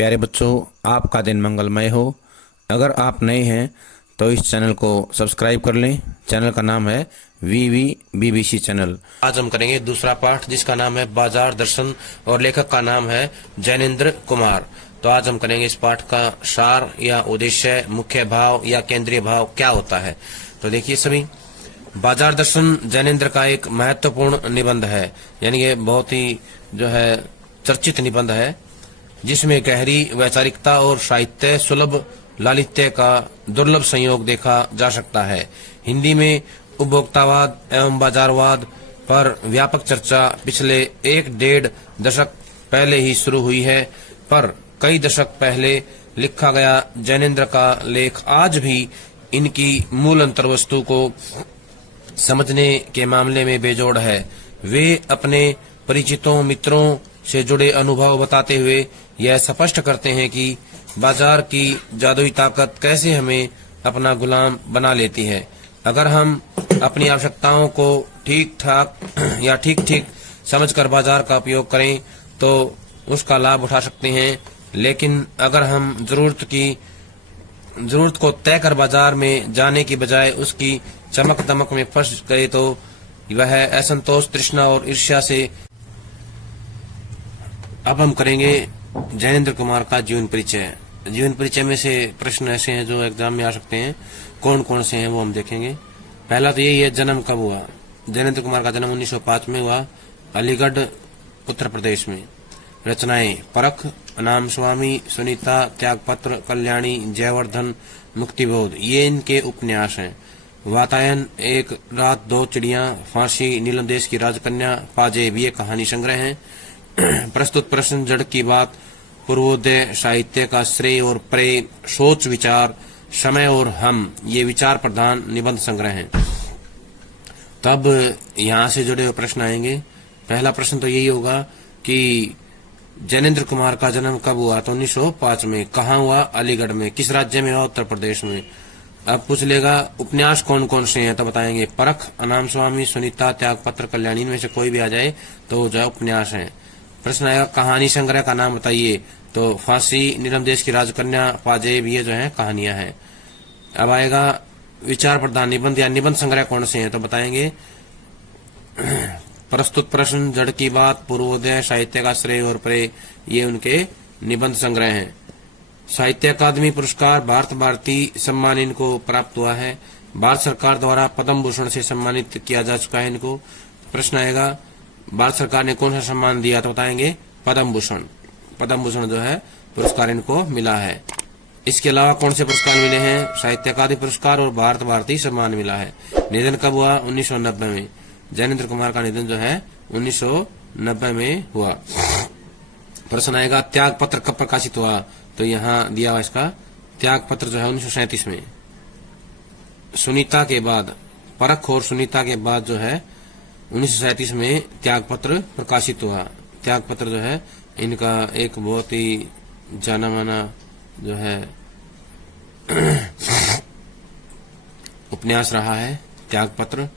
प्यारे बच्चों, आपका दिन मंगलमय हो। अगर आप नए हैं तो इस चैनल को सब्सक्राइब कर लें। चैनल का नाम है VVBBC चैनल। आज हम करेंगे दूसरा पाठ, जिसका नाम है बाजार दर्शन और लेखक का नाम है जैनेन्द्र कुमार। तो आज हम करेंगे इस पाठ का सार या उद्देश्य, मुख्य भाव या केंद्रीय भाव क्या होता है। तो देखिए सभी, बाजार दर्शन जैनेन्द्र का एक महत्वपूर्ण निबंध है, यानी ये बहुत ही जो है चर्चित निबंध है, जिसमें गहरी वैचारिकता और साहित्य सुलभ लालित्य का दुर्लभ संयोग देखा जा सकता है। हिंदी में उपभोक्तावाद एवं बाजारवाद पर व्यापक चर्चा पिछले 1-1.5 दशक पहले ही शुरू हुई है, पर कई दशक पहले लिखा गया जैनेन्द्र का लेख आज भी इनकी मूल अंतर्वस्तु को समझने के मामले में बेजोड़ है। वे अपने परिचितों मित्रों से जुड़े अनुभव बताते हुए यह स्पष्ट करते हैं कि बाजार की जादुई ताकत कैसे हमें अपना गुलाम बना लेती है। अगर हम अपनी आवश्यकताओं को ठीक ठीक समझकर बाजार का उपयोग करें तो उसका लाभ उठा सकते हैं, लेकिन अगर हम जरूरत को तय कर बाजार में जाने की बजाय उसकी चमक दमक में फंस गए तो वह असंतोष, तृष्णा और ईर्ष्या से। अब हम करेंगे जैनेन्द्र कुमार का जीवन परिचय। जीवन परिचय में से प्रश्न ऐसे हैं जो एग्जाम में आ सकते हैं। कौन कौन से हैं वो हम देखेंगे। पहला तो यही है, जन्म कब हुआ। जैनेन्द्र कुमार का जन्म 1905 में हुआ, अलीगढ़ उत्तर प्रदेश में। रचनाएं: परख, अनाम स्वामी, सुनीता, त्यागपत्र, कल्याणी, जयवर्धन, मुक्तिबोध, ये इनके उपन्यास हैं। वातायन, एक रात दो चिड़िया, फांसी, नीलम देश की राजकन्या, पाजेब, ये कहानी संग्रह हैं। प्रस्तुत प्रश्न: जड़ की बात, पूर्वोदय, साहित्य का श्रेय और प्रेय, सोच विचार, समय और हम, ये विचार प्रधान निबंध संग्रह हैं। तब यहाँ से जुड़े हुए प्रश्न आएंगे। पहला प्रश्न तो यही होगा कि जैनेन्द्र कुमार का जन्म कब हुआ, तो 1905 में। कहाँ हुआ? अलीगढ़ में। किस राज्य में हुआ? उत्तर प्रदेश में। अब पूछ लेगा उपन्यास कौन कौन से हैं, तो बताएंगे परख, अनाम स्वामी, सुनीता, त्यागपत्र, कल्याणी, में से कोई भी आ जाए तो जो है उपन्यास है। प्रश्न आएगा कहानी संग्रह का नाम बताइए, तो फांसी, नीलम देश की राजकन्या, पाजेब, ये जो है कहानियां हैं। अब आएगा विचार प्रधान निबंध या निबंध संग्रह कौन से हैं, तो बताएंगे प्रस्तुत प्रश्न, जड़ की बात, पूर्वोदय, साहित्य का श्रेय और प्रेय, ये उनके निबंध संग्रह हैं। साहित्य अकादमी पुरस्कार, भारत भारती सम्मान इनको प्राप्त हुआ है। भारत सरकार द्वारा पद्म भूषण से सम्मानित किया जा चुका है इनको। प्रश्न आएगा भारत सरकार ने कौन सा सम्मान दिया, तो बताएंगे पद्म भूषण। पद्म भूषण जो है पुरस्कार इनको मिला है। इसके अलावा कौन से पुरस्कार मिले हैं? साहित्य अकादमी पुरस्कार और भारत भारती सम्मान मिला है। निधन कब हुआ? 1990 में। जैनेन्द्र कुमार का निधन जो है 1990 में हुआ। प्रश्न आएगा त्यागपत्र कब प्रकाशित हुआ, तो यहाँ दिया हुआ इसका त्यागपत्र जो है 1937 में। सुनीता के बाद, परख और सुनीता के बाद जो है 1937 में त्यागपत्र प्रकाशित हुआ। त्यागपत्र जो है इनका एक बहुत ही जाना माना जो है उपन्यास रहा है त्यागपत्र।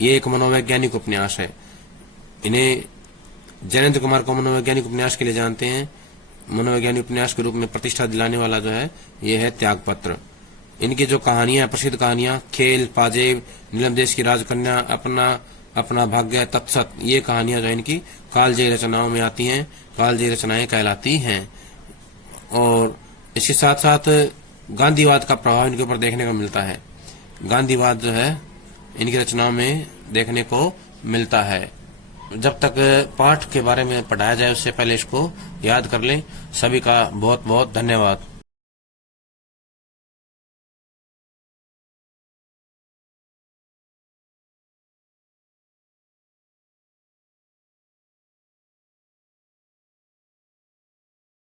ये एक मनोवैज्ञानिक उपन्यास है। इन्हें जैनेन्द्र कुमार को मनोवैज्ञानिक उपन्यास के लिए जानते हैं। मनोवैज्ञानिक उपन्यास के रूप में प्रतिष्ठा दिलाने वाला जो है ये है त्यागपत्र। इनकी जो कहानियां, प्रसिद्ध कहानियां, खेल, पाजेब, नीलम देश की राजकन्या, अपना भाग्य, तत्सत, ये कहानियां जो इनकी कालजयी रचनाओं में आती हैं, कालजयी रचनाएं कहलाती हैं। और इसके साथ साथ गांधीवाद का प्रभाव इनके ऊपर देखने को मिलता है। गांधीवाद जो है इनकी रचनाओं में देखने को मिलता है। जब तक पाठ के बारे में पढ़ाया जाए उससे पहले इसको याद कर लें। सभी का बहुत बहुत धन्यवाद।